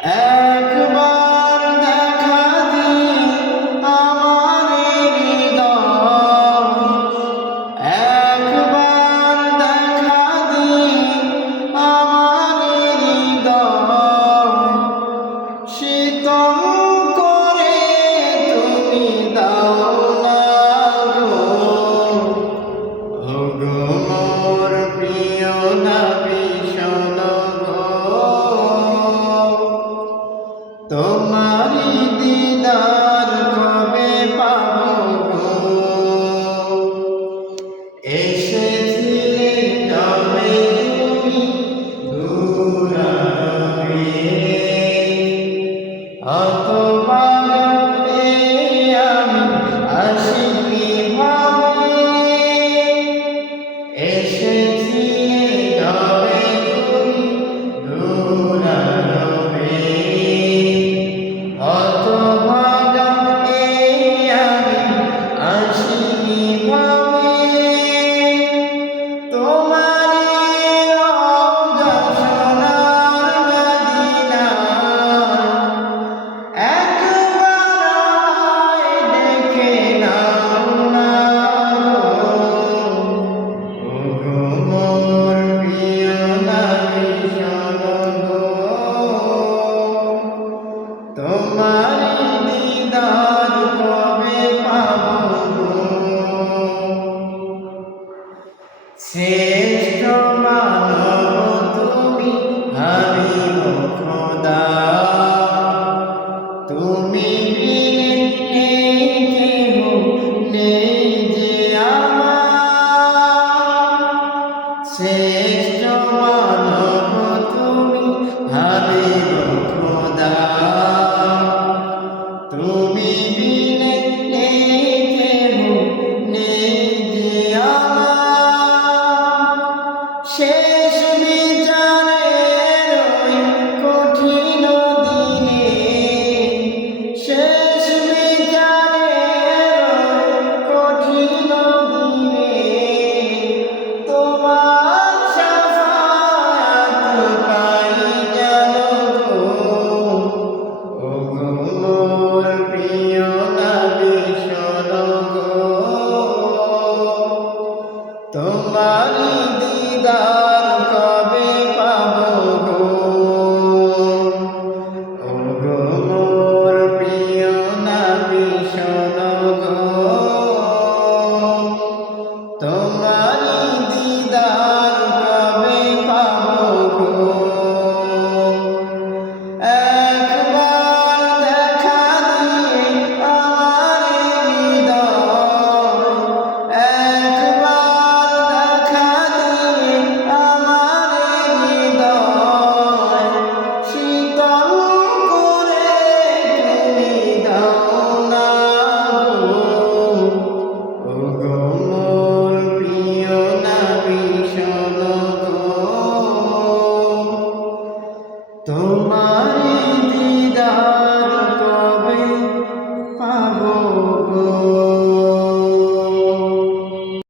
And তোমারি দিদার কবে পাব এসেছিলে তবে তুমি দূরাবে অথবা আমি আসিনি ভাবে। এসে